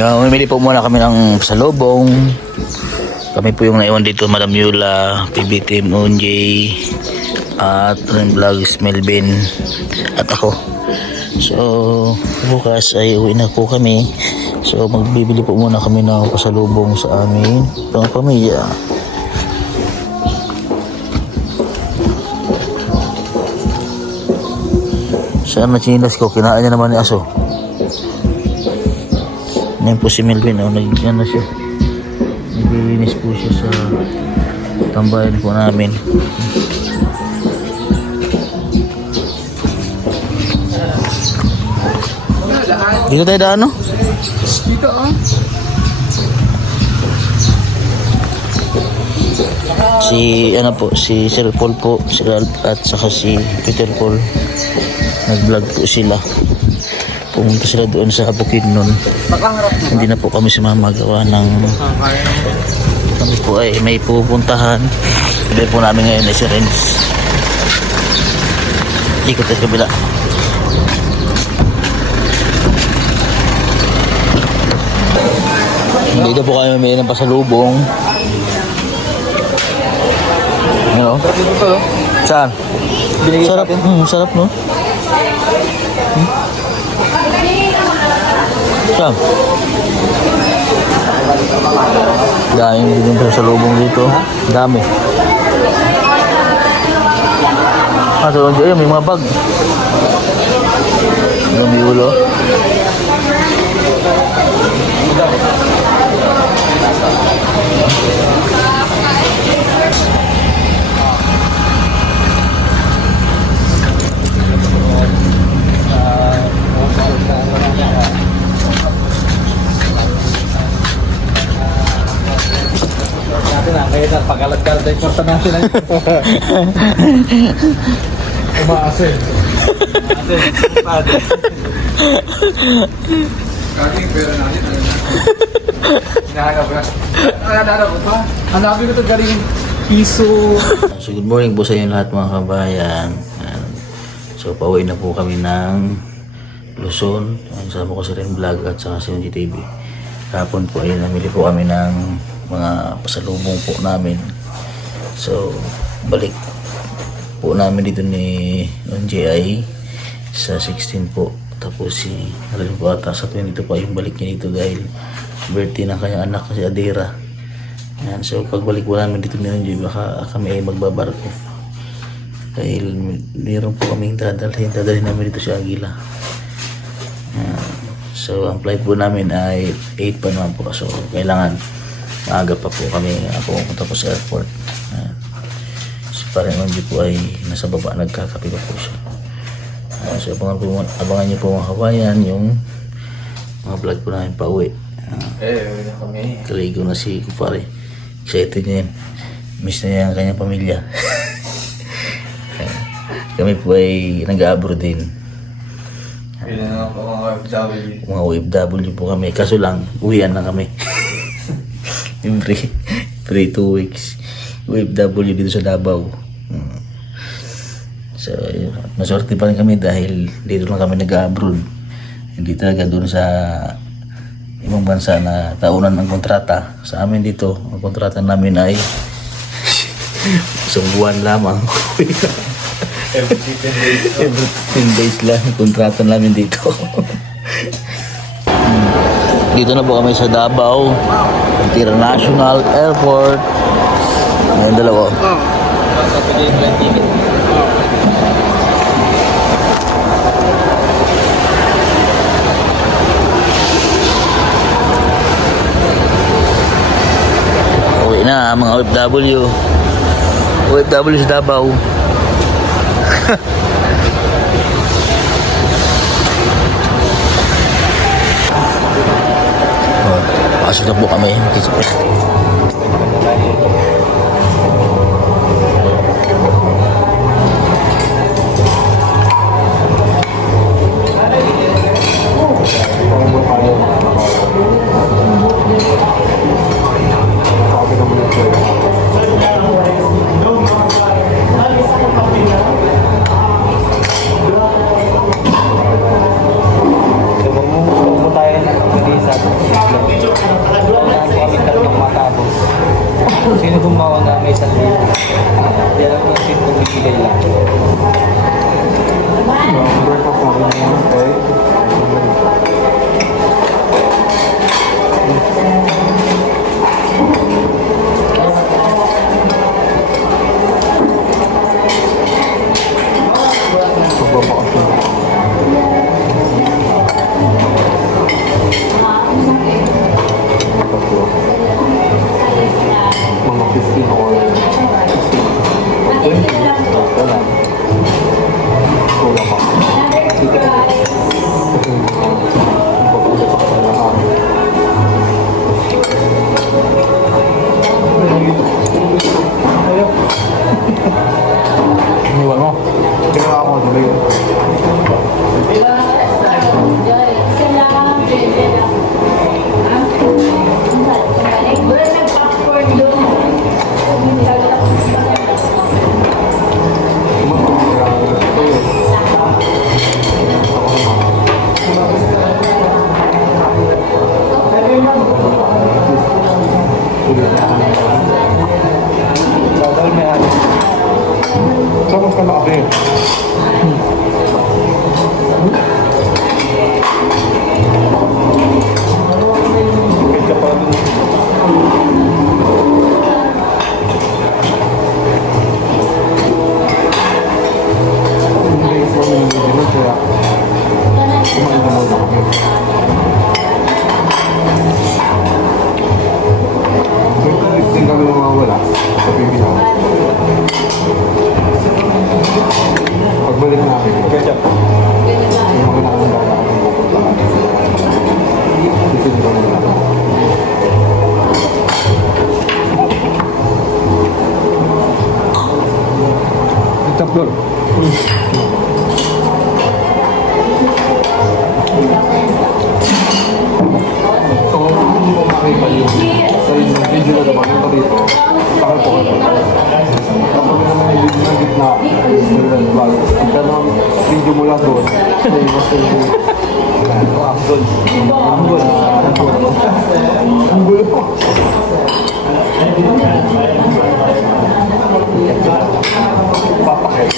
Mamili po muna kami ng pasalubong. Kami po yung naiwan dito, Madam Yula, PB Team Unjay, at Ren Vlogs Melvin, at ako. So bukas ay uwi na po kami. So magbibili po muna kami ng pasalubong sa amin mga pamilya. Saan na chinelas ko? Kinaan niya naman ni aso. Ngayon po si Melvin, ano siya, naglilinis po siya sa tambayan po namin. Dito tayo daan, no? Dito, oh. Si Sir Paul po, si Ralph at saka si Peter Paul, nag-vlog po sila. Pumunta sila doon sa Bukidnon. Hindi na po kami sumamagawa ng kami po ay may pupuntahan. Sabi po namin ngayon ay si Renz. Ikot sa kabila. Dito po kami may ng pasalubong. Ano? Saan? Sarap, sarap, no? Saan? Daming din sa lubong dito. Dami. So ayun, may mga bag. May ulo. Kaya pagkalagkar tayo kwarta natin ay umaasin. Kaging pera natin. Hinahanap ka. Hinahanap ko pa. Hanapin ko ito galing piso. So good morning po sa inyo lahat mga kabayan. So pauwi na po kami ng Luzon. Sama ko si Ren Vlog at saka si Unjay TV. Kapon po ay namili po kami ng mga pasalubong po namin. So balik po namin dito ni Unjay sa 16 po. Tapos si Ren po ata sa 22 po yung balik niya dito dahil birthday ng kanyang anak si Adira. Yan. So pagbalik po namin dito ni Unjay baka kami ay magbabarko. Dahil mayroon po kaming dadalhin namin dito sa Aguila. So ang flight po namin ay 8 pa naman po. So kailangan maaga pa po kami pumunta po sa airport. Si parang Unjay po ay nasa baba, nagkakape pa po siya. So abangan niyo po mga kabayan yung mga vlog po namin pa uwi. Kaligo na si Kupare. Excited niya yan. Miss na niya ang kanyang pamilya. Kami po ay nag-abroad din. Mga OFW po kami. Kaso lang, uwian na kami. Every 2 weeks. OFW dito sa Davao. So, maswerte pa rin kami dahil dito lang kami nag-abroad. Hindi talaga doon sa ibang bansa na taunan ng kontrata. Sa amin dito, ang kontrata namin ay isang buwan lamang. Every 10 days lang kontrata namin dito. Dito na po kami sa Davao International Airport. Ngayon dalawa. Uwi na mga OFW. OFW sa Davao. Pasok na po kami. Yung mauna may sandali. Hindi alam kung sino bumibigay lang. Breakfast namin ngayon, okay? Magbabakasyon. Tatlo. Mga 15 or 20. Tatlo lang. Wala pa. Iniwan mo. Kaya ako tuloy yun. Dadal may ano. Saan ka nakabi? Wait ka pa dun. Hindi ko nililinan kaya kumain na muna kami. May kalit din kami mawawala sa Pilipinas. Pagbalik namin, Ketchup. yung mga nakakalaga kami pupuntahan. Dito din kami nila. Ketchup doon. So, hindi ko makita yung sa yung video na naman ito dito. Bakit po kayo? Kapag naman yung video na gitna, pagka naman video mula doon, ay mas yung Doon. ang gulo ko. Papakit.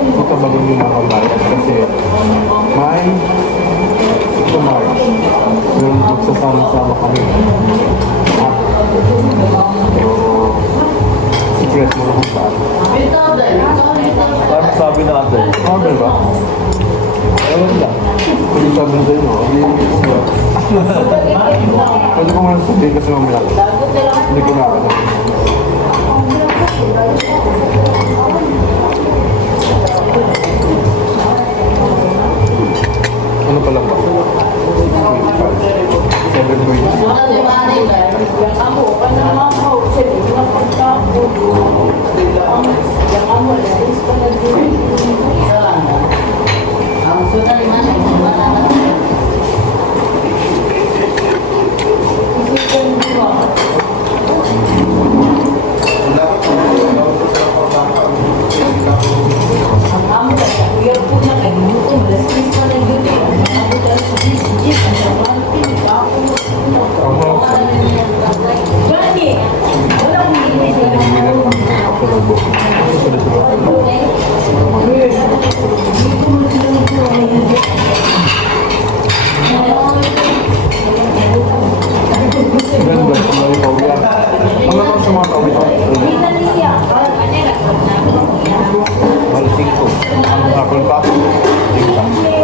Ito bagong yung mga kabayan kasi may ito March yung magsasama-sama kami. At secret mo lang saan. Parang sabi natin. Order ba? Ewan lang. Pwede sabi na sa'yo, no? Pwede ko nga sabihin kasi mamaya. Hindi ko na ako. Ano pa lang ba? 7.20.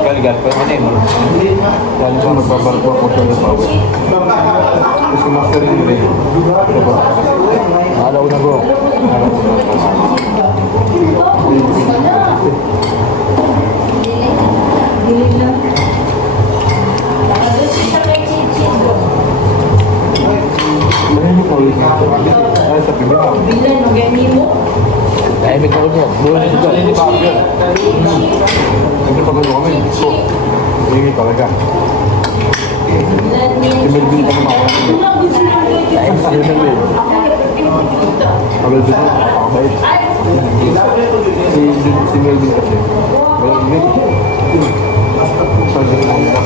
Kaligat pa naman eh. Lalo pa nagbabarko ako sa pawis. Kasi master rin rin. Alaw na bro. Alaw na. Ano yung pawis na? Ay, sa pibita. Ay, may kakot mo. Buwan na siya. Hindi pa gano'n kami. So, hindi talaga. Si Melvin pa naman ako. Ay, sila na rin. Melvin na, pakabait. Si Melvin kasi. Melvin. Sabi rin ako.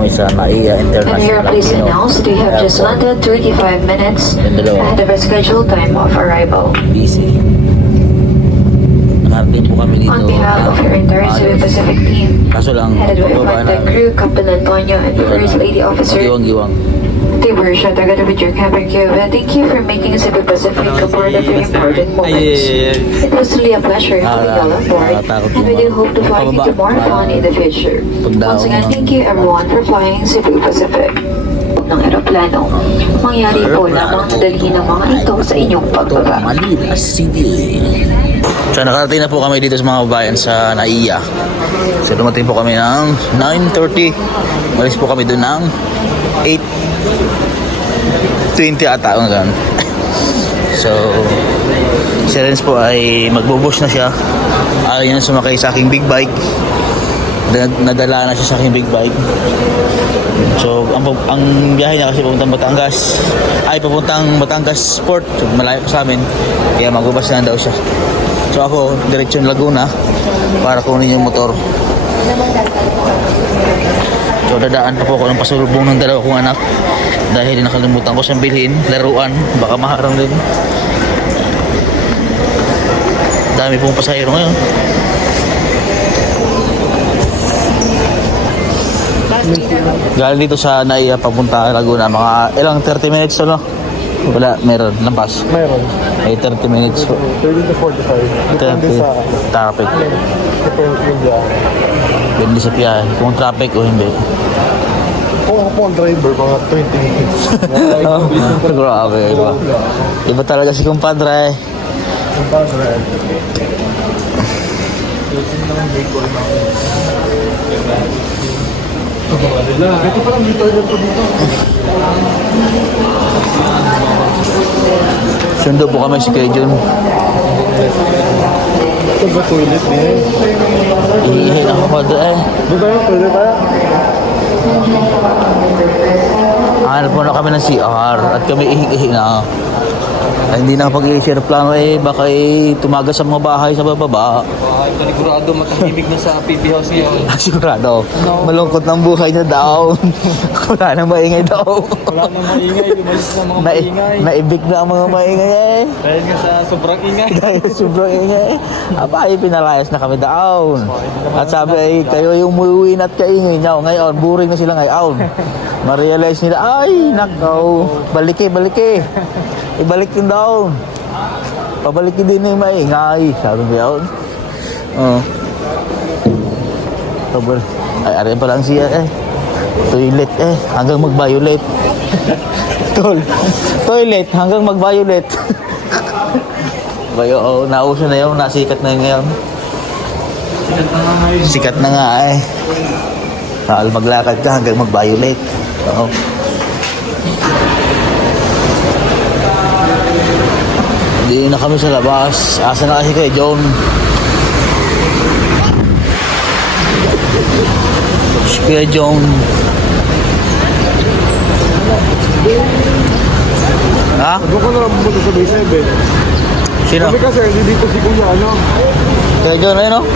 kami sa NAIA And here, International please Aquino announce that we have just Airport. landed 35 minutes Yung dalawa. ahead of our scheduled time of arrival. Busy. Nakarating po kami dito. On behalf of your entire Cebu Ayos. Pacific team, Kaso lang, headed by pagbaba Flight Deck namin. Crew, Captain Antonio, and First Lady Officer Giwang-giwang. Tiburcia, together with your cabin crew, thank you for making Cebu Pacific a part of your important moments. It was really a pleasure having you all on board, and we do hope to fly you to more fun in the future. Once again, thank you everyone for flying Cebu Pacific. Ng eroplano, mangyari po lamang na dalhin ng mga ito sa inyong pagbaba. Manila City. So nakarating na po kami dito sa mga bayan sa NAIA. So dumating po kami ng 9:30. Malis po kami doon ng 8:20 ata. Ganun. So si Renz po ay magbubush na siya. Ayaw niya na sumakay sa aking big bike. Nadala na siya sa aking big bike. So ang biyahe niya kasi papuntang Batangas, ay papuntang Batangas Port. So, malayo pa sa amin, kaya magbabas na daw siya. So ako diretsyon Laguna para kunin yung motor. So dadaan pa po ako ng pasulubong ng dalawa kong anak dahil nakalimutan ko siyang bilhin, laruan, baka maharang din. Dami pong pasahero ngayon. Galing dito sa NAIA papunta Laguna, mga ilang 30 minutes to, no? Wala, meron, lampas. Mayroon. Ay 30 minutes. 30 to 45. Depende 30 sa... traffic. Depende yung biyahe. Depende sa piyahe, kung traffic o hindi. Kung ako po ang driver, mga 20 minutes. Oh, grabe, iba. Iba talaga si kumpadre. Ang padre. Ito pa lang dito dito. Sundo po kami si Kuya Jun. Ito ba toilet eh? Ihihin ako padre. Di ba yung toilet tayo? Hanap muna kami ng CR at kami ihi na. Ay, hindi na pag-i-share plano baka tumagas sa mga bahay sa bababa. Panigurado matahimik na sa PB House ngayon. Sigurado. Malungkot ng buhay niya daw. Wala nang maingay daw. Wala nang maingay, lumalis na mga maingay. Naibig na ang mga maingay Dahil nga sa sobrang ingay. Dahil sobrang ingay. Aba, pinalayas na kami down. At sabi ay, kayo yung umuwi at kaingay niyo. Ngayon, boring na sila ngayon. Ma-realize nila, ay, nakaw. Baliki. Ibalik yung down. Pabalikin din yung maingay. Sabi mo yun. Oo. Ay, arin pa lang siya toilet hanggang mag-violet. Toilet hanggang mag-violet. Bayo, nauso na yun, nasikat na yun ngayon. Sikat na nga Mahal maglakad ka hanggang mag-violet. Oo. Hindi na kami sa labas. Asa na kasi kay John? Kuya John. Ha? Doon ko na lang pumunta sa base 7. Sino? Sabi kasi, hindi dito si Kuya, ano? Kuya John, ayun o?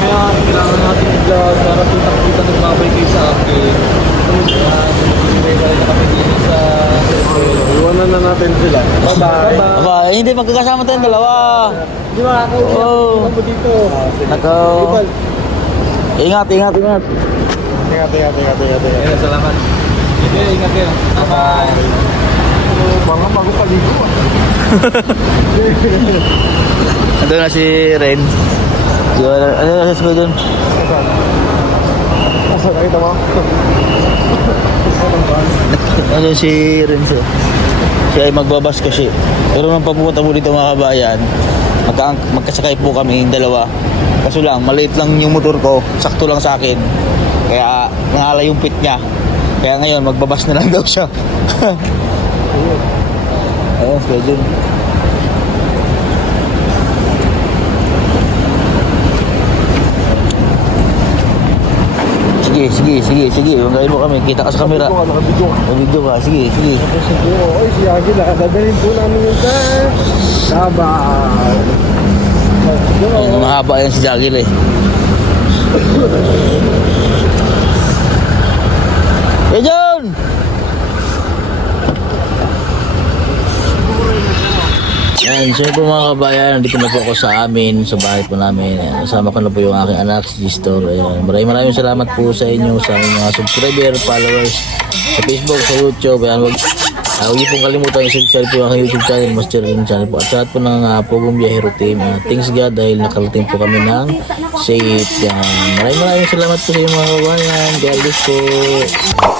Kaya kailangan natin i-vlog para kita-kita nagbabay kayo sa akin. Iwanan na natin sila. Bye-bye. Aba, hindi magkakasama tayong dalawa. Di ba ako? Oo. Ako dito. Nako. Ingat. Ingat. Ayan, salamat. Sige, ingat kayo. Bye-bye. Mga bago paligo. Ando na si Ren. Ano na si Kuya John? Asa nakita mo? Ano si Ren siya? Siya ay magbabas kasi. Pero nung papunta mo dito mga kabayan, magkasakay po kami yung dalawa. Kaso lang, maliit lang yung motor ko. Sakto lang sa akin. Kaya nangalay yung pit niya. Kaya ngayon, magbabas na lang daw siya. Ayun, Kuya John. Sige. Magayin mo kami. Kita ka sa camera. Nakabidyo ka. Video ka. Sige. Oy, si Agil, dadalhin po namin yun sa Sabah. Mahaba yan si Jagil eh. Hey John! Yan, so po mga kabayan, nandito na po ako sa amin, sa bahay po namin. Ayan, kasama ko na po yung aking anak, si Gistor. Ayan, maraming salamat po sa inyo, sa aming mga subscriber, followers, sa Facebook, sa YouTube. Ayan, huwag niyo pong kalimutan i-subscribe po yung aking YouTube channel, Master Ring channel po. At sa lahat po ng Pogong Biyahero team. Thanks God dahil nakarating po kami ng safe. Yan. Maraming salamat po sa inyo mga kabayan. God bless po.